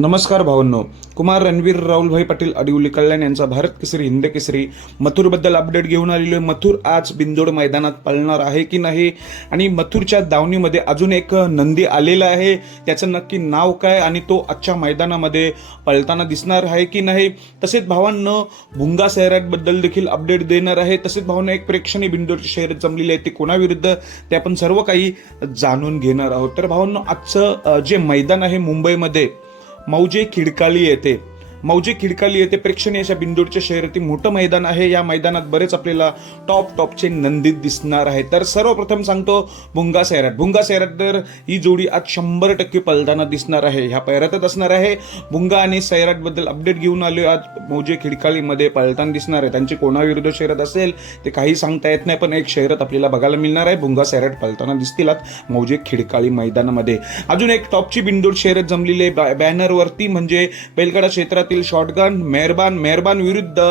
नमस्कार भावांनो. कुमार रणवीर राहुलभाई पाटील अडिवली कल्याण यांचा भारत केसरी हिंद केसरी मथुरबद्दल अपडेट घेऊन आलेलो आहे. मथुर आज बिंदोड मैदानात पळणार आहे की नाही आणि मथुरच्या दावणीमध्ये अजून एक नंदी आलेला आहे, त्याचं नक्की नाव काय आणि तो आजच्या मैदानामध्ये पळताना दिसणार आहे की नाही. तसेच भावांनो भुंगा सैराटबद्दल देखील अपडेट देणार आहे. तसेच भावांनो एक प्रेक्षणीय बिंदोडची शर्यत जमलेली आहे, ती कोणाविरुद्ध ते आपण सर्व काही जाणून घेणार आहोत. तर भावांनो आजचं जे मैदान आहे मुंबईमध्ये मौजे खिडकाली येथे प्रेक्षणीय अशा बिंदोडच्या शर्यती मोठं मैदान आहे. या मैदानात बरेच आपल्याला टॉपचे नंदी दिसणार आहे. तर सर्वप्रथम सांगतो भुंगा सैराट तर ही जोडी आज 100% पळताना दिसणार आहे. ह्या पैरातच असणार आहे. भुंगा आणि सैराट बद्दल अपडेट घेऊन आलोय. आज मौजे खिडकालीमध्ये पळताना दिसणार आहे. त्यांची कोणाविरुद्ध शर्यत असेल ते काही सांगता येत नाही, पण एक शर्यत आपल्याला बघायला मिळणार आहे. भुंगा सैराट पळताना दिसतील आज मौजे खिडकाली मैदानामध्ये. अजून एक टॉपची बिंदोड शर्यत जमलेली आहे बॅनरवरती, म्हणजे बैलगाडा क्षेत्रात शॉटगन मेहरबान विरुद्ध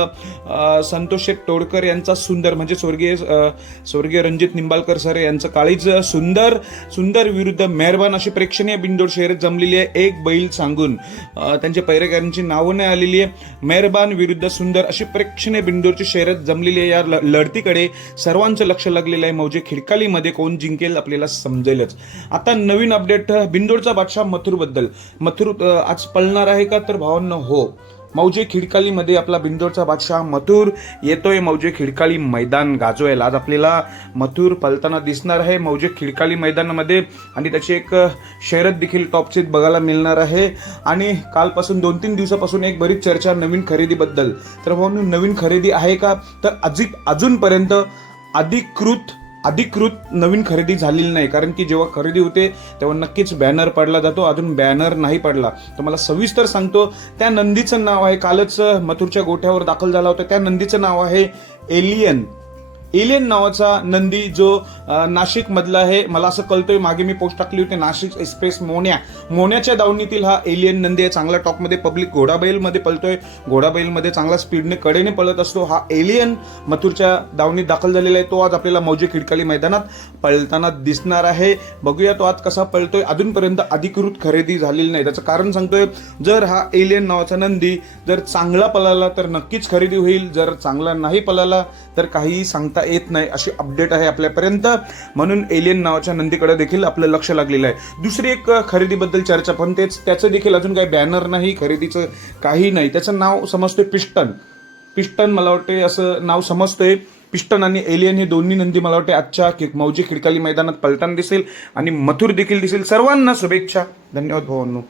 संतोष शेठ तोडकर यांचा सुंदर, म्हणजे स्वर्गीय रणजित निंबाळकर सर यांचं काळीज सुंदर विरुद्ध मेहरबान अशी प्रेक्षणीय बिंदोड शर्यत जमलेली आहे. एक बैल सांगून त्यांच्या पैरेकरांची नावं नाही आलेली आहे. मेहरबान विरुद्ध सुंदर अशी प्रेक्षणीय बिंदोडची शर्यत जमलेली आहे. या लढतीकडे सर्वांचं लक्ष लागलेलं आहे. मौजे खिडकालीमध्ये कोण जिंकेल आपल्याला समजेलच. आता नवीन अपडेट बिंदोडचा बादशाह मथुर आज पळणार आहे का? तर भावांनो हो, मौजे खिडकालीमध्ये आपला बिंदोडचा बादशाह मथुर येतोय मौजे खिडकाली मैदान गाजवायला. आज आपल्याला मथुर पळताना दिसणार आहे मौजे खिडकाली मैदानामध्ये आणि त्याची एक शर्यत देखील टॉपची बघायला मिळणार आहे. आणि कालपासून 2-3 दिवसापासून एक बरीच चर्चा नवीन खरेदीबद्दल. तर भाऊ नवीन खरेदी आहे का? तर अजूनपर्यंत अधिकृत नवीन खरेदी झालेली नाही, कारण की जेव्हा खरेदी होते तेव्हा नक्कीच बॅनर पडला जातो. अजून बॅनर नाही पडला. तर मला सविस्तर सांगतो, त्या नंदीचं नाव आहे, कालच मथुरच्या गोठ्यावर दाखल झाला होता, त्या नंदीचं नाव आहे एलियन नावाचा नंदी, जो नाशिक मधला आहे. मला असं कळतोय, मागे मी पोस्ट टाकली होती, नाशिक एक्सप्रेस मोन्याच्या दावणीतील हा एलियन नंदी आहे. चांगला टॉपमध्ये पब्लिक घोडाबैलमध्ये पळतोय. घोडाबैलमध्ये चांगला स्पीडने कडेने पळत असतो. हा एलियन मथुरच्या दावणीत दाखल झालेला आहे. तो आज आपल्याला मौजे खिडकाली मैदानात पळताना दिसणार आहे. बघूया तो आज कसा पळतोय. अजूनपर्यंत अधिकृत खरेदी झालेली नाही. त्याचं कारण सांगतोय, जर हा एलियन नावाचा नंदी जर चांगला पळाला तर नक्कीच खरेदी होईल, जर चांगला नाही पळाला तर काही सांगता येत नाही, अशी अपडेट आहे आपल्यापर्यंत. म्हणून एलियन नावाच्या नंदीकडे देखील आपलं लक्ष लागलेलं आहे. दुसरी एक खरेदीबद्दल चर्चा, पण त्याचं देखील अजून काही बॅनर नाही, खरेदीचं काही नाही. त्याचं नाव समजतोय पिस्टन मला वाटते असं नाव समजतोय. पिस्टन आणि एलियन हे दोन्ही नंदी मला वाटते आजच्या मौजे खिडकाली मैदानात पळताना दिसेल आणि मथुर देखील दिसेल. सर्वांना शुभेच्छा. धन्यवाद भावांनो.